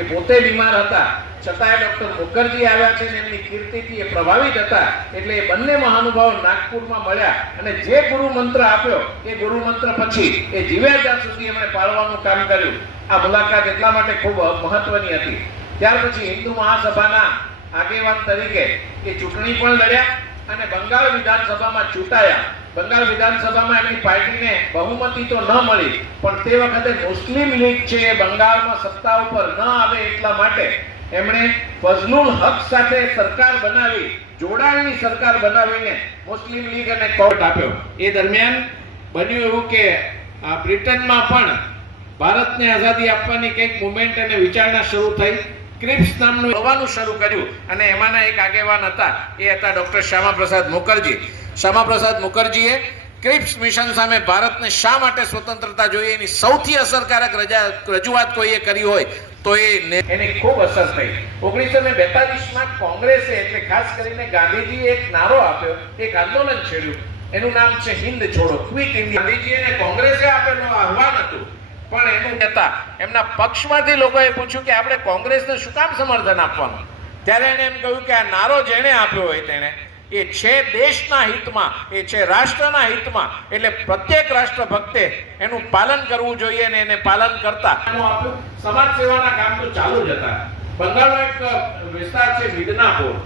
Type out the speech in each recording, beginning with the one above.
એ પોતે બીમાર હતા, છતાંય ડોક્ટર મુખર્જી આવ્યા છે ને એમની કીર્તિથી એ પ્રભાવિત હતા, એટલે એ બંને મહાનુભાવો નાગપુરમાં મળ્યા અને જે ગુરુ મંત્ર આપ્યો એ ગુરુ મંત્ર પછી એ જીવ્યા ત્યાં સુધી એમણે પાળવાનું કામ કર્યું. આ મુલાકાત એટલા માટે ખૂબ મહત્વની હતી. ત્યાર પછી હિન્દુ મહાસભાના આગેવાન તરીકે એ ચૂંટણી પણ લડ્યા અને બંગાળ વિધાનસભામાં ચૂંટાયા. બંગાળ વિધાનસભામાં એમની પાર્ટીને બહુમતી તો ન મળી, પણ તે વખતે મુસ્લિમ લીગ છે એ બંગાળમાં સત્તા ઉપર ન આવે એટલા માટે એમણે ફઝલુલ હક સાથે સરકાર બનાવી, જોડાણની સરકાર બનાવીને મુસ્લિમ લીગ અને કોર્ટ આપ્યો. એ દરમિયાન બન્યું એવું કે બ્રિટનમાં પણ ભારતને આઝાદી આપવાની કંઈક મુવમેન્ટ અને વિચારણા શરૂ થઈ. ક્રિપ્સ નામનું હોવાનું શરૂ કર્યું અને એમાંના એક આગેવાન હતા, એ હતા ડોક્ટર શ્યામાપ્રસાદ મુખર્જી. શ્યામાપ્રસાદ મુખર્જીએ ક્રિપ્સ મિશન સામે ભારતને શા માટે સ્વતંત્રતા જોઈએ એની સૌથી અસરકારક રજૂઆત કોઈએ કરી હોય તો એને ખૂબ અસર થઈ. 1942માં કોંગ્રેસે એટલે ખાસ કરીને ગાંધીજીએ એક નારો આપ્યો, એક આંદોલન છેડ્યું, એનું નામ છે હિન્દ છોડો, ક્વિટ ઇન્ડિયા. ગાંધીજી અને કોંગ્રેસે આપેલું આહ્વાન હતું, પણ એનું હતા એમના પક્ષમાંથી લોકોએ પૂછ્યું કે આપણે કોંગ્રેસને શું કામ સમર્થન આપવાનું. ત્યારે એને એમ કહ્યું કે આ નારો જેણે આપ્યો હોય તેને એ છે દેશના હિતમાં, એ છે રાષ્ટ્રના હિતમાં, એટલે પ્રત્યેક રાષ્ટ્રભક્તે એનું પાલન કરવું જોઈએ અને એને પાલન કરતા સમાજ સેવાના કામ તો ચાલુ જ હતા. બંગાળનો એક વિસ્તાર છે મિદનાપુર.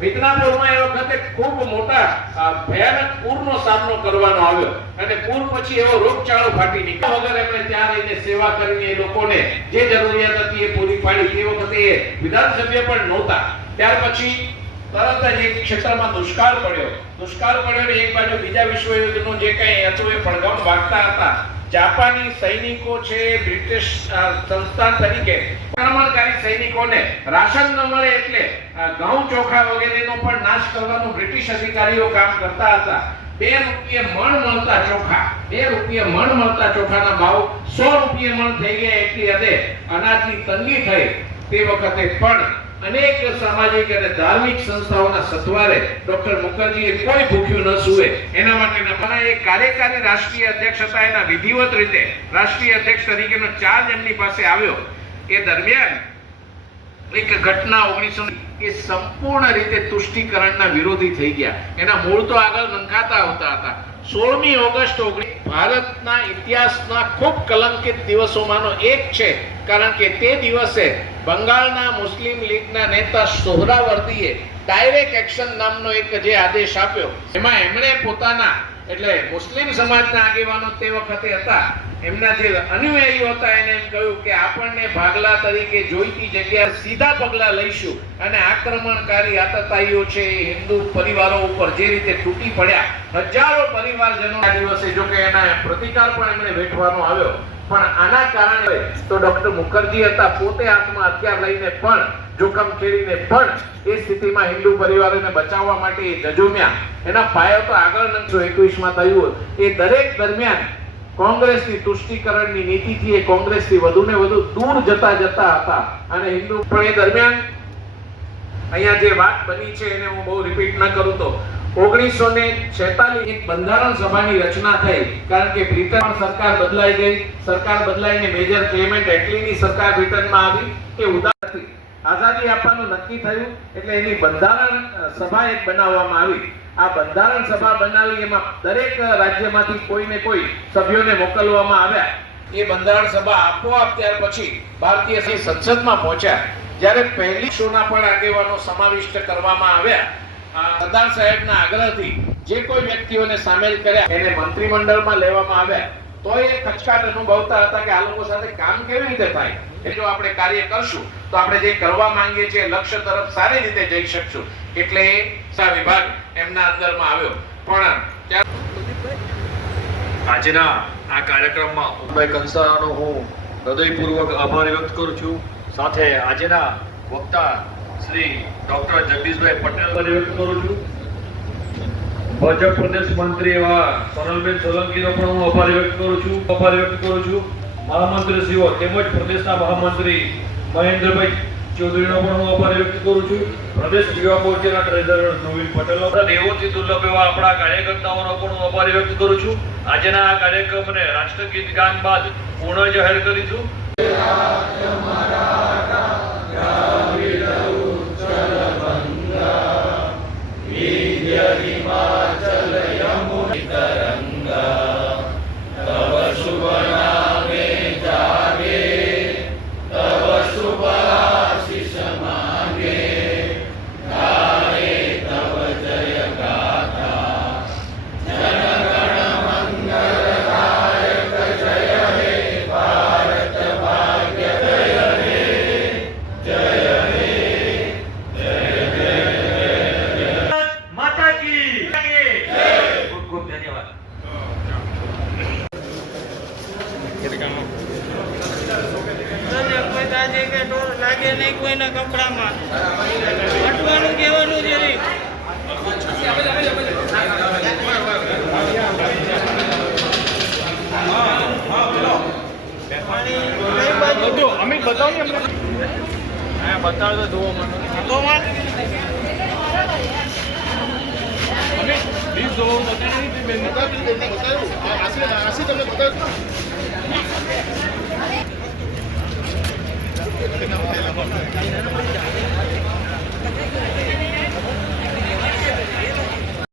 મિદનાપુરમાં એ વખતે ખૂબ મોટા ભયાનક પૂરનો સામનો કરવાનો આવ્યો અને પૂર પછી એવો રોગચાળો ફાટી નીકળ્યો વગર એમણે ત્યાં રહીને સેવા કરીને એ લોકોને જે જરૂરિયાત હતી એ પૂરી પાડી. તે વખતે એ વિધાનસભ્ય પણ નહોતા. ત્યાર પછી તરત જ એક ક્ષેત્રમાં દુષ્કાળ પડ્યો ને એક બાજુ બીજા વિશ્વયુદ્ધનો જે કંઈ હતું એ પડઘમ વાગતા હતા. જાપાની સૈનિકો છે બ્રિટિશ સંસ્થાન તરીકે આક્રમણકારી સૈનિકોને રાશન ન મળે એટલે ઘઉં ચોખા વગેરેનો પણ નાશ કરવાનું બ્રિટિશ અધિકારીઓ કામ કરતા હતા. 2 રૂપિયે મણ મળતા ચોખાના ભાવ 100 રૂપિયે મણ થઈ ગયા. એટલી હદે અનાજની તંગી થઈ. તે વખતે પણ અનેક સામાજિક અને ધાર્મિક સંસ્થાઓના સથવારે ડોક્ટર મુખર્જીએ કોઈ ભૂખ્યું ન સૂવે એના માટેના એક કાર્યકારી રાષ્ટ્રીય અધ્યક્ષ હતા. એના વિધિવત રીતે રાષ્ટ્રીય અધ્યક્ષ તરીકેનો ચાર્જ એમની પાસે આવ્યો. એ દરમિયાન એક ઘટના 1900 એ સંપૂર્ણ રીતે તુષ્ટિકરણના વિરોધી થઈ ગયા. એના મૂળ તો આગળ નંખાતા આવતા હતા. 16મી ઓગસ્ટ ભારતના ઇતિહાસના ખૂબ કલંકિત દિવસોમાંનો એક છે, કારણ કે તે દિવસે બંગાળના મુસ્લિમ લીગના નેતા સોહરાવર્દીએ ડાયરેક્ટ એક્શન નામનો એક જે આદેશ આપ્યો, એમાં એમણે પોતાના એટલે મુસ્લિમ સમાજના આગેવાનો તે વખતે હતા, એમના જે અનુયાયીઓ હતા એને એમ કહ્યું કે આપણને ભાગલા તરીકે જોઈતી જગ્યાએ સીધા પગલા લઈશું અને આક્રમણકારી આતતાઈઓ છે હિન્દુ પરિવારો ઉપર જે રીતે તૂટી પડ્યા, હજારો પરિવારજનો આ દિવસે જો કે એના પ્રતિકાર પણ એમણે વેઠવાનો આવ્યો. પણ આના કારણે તો ડોક્ટર મુખર્જી હતા પોતે હાથમાં હથિયાર લઈને પણ જોખમ ખેડીને પણ એ સ્થિતિમાં હિન્દુ પરિવારોને બચાવવા માટે ઝઝુમ્યા. એના પાયો તો આગળ 1921માં થયું. એ દરેક દરમિયાન કોંગ્રેસની તુષ્ટિકરણની નીતિથી એ કોંગ્રેસથી વધુને વધુ દૂર જતા હતા અને હિન્દુ પણ એ દરમિયાન અહીંયા જે વાત બની છે એને હું બહુ રિપીટ ન કરું તો 1946 એક બંધારણ સભાની રચના થઈ, કારણ કે બ્રિટન સરકાર બદલાઈ ગઈ. સરકાર બદલાઈને મેજર ક્લેમેન્ટ એટલીની સરકાર બ્રિટનમાં આવી કે ઉદાહરણ આઝાદી આપવાનું નક્કી થયું એટલે એની બંધારણ સભા એક બનાવવામાં આવી. આ બંધારણ સભા બનાવી એમાં દરેક રાજ્યમાંથી કોઈને કોઈ સભ્યોને મોકલવામાં આવ્યા. એ બંધારણ સભા આપોઆપ ત્યાર પછી ભારતીય સંસદમાં પહોંચ્યા. જ્યારે પહેલી શોના પણ આગેવાનો સમાવિષ્ટ કરવામાં આવ્યા. સરદાર સાહેબના આગ્રહથી જે કોઈ વ્યક્તિઓને સામેલ કર્યા એને મંત્રીમંડળમાં લેવામાં આવ્યા. તો એ ખચકાટ અનુભવતા હતા કે આ લોકો સાથે કામ કેવી રીતે થાય. એ જો આપણે કાર્ય કરશું તો આપણે જે કરવા માંગીએ છીએ લક્ષ્ય તરફ સારી રીતે જઈ શકશું. એટલે એ વિભાગ એમના અંદરમાં આવ્યો. પણ આજના આ કાર્યક્રમમાં ભાઈ કંસારાનો હું હૃદયપૂર્વક આભાર વ્યક્ત કરું છું. સાથે આજના વક્તા શ્રી ડોક્ટર જગદીશભાઈ પટેલ વ્યક્ત કરું છું. ભાજપ પ્રદેશ મંત્રી એવા સોનલબેન સોલંકીનો પણ હું આભાર વ્યક્ત કરું છું. મહામંત્રીશ્રીઓ તેમજ પ્રદેશના મહામંત્રી મહેન્દ્રભાઈ ચૌધરીનો પણ હું આભાર વ્યક્ત કરું છું. પ્રદેશ યુવા મોરચાના ટ્રેઝરર ધ્રુવીન પટેલ, 90થી દુર્લભ એવા આપણા કાર્યકર્તાઓનો પણ હું આભાર વ્યક્ત કરું છું. આજના આ કાર્યક્રમને રાષ્ટ્રગીત ગાન બાદ પૂર્ણ જાહેર કરીશું. માતા કી ખૂબ ખૂબ ધન્યવાદ. કોઈ દાજે કે ડોર લાગે નહીં કોઈના કપડામાં અટવાનું કહેવાનું છે નહીં. કઈ બાજુ? તો વાત.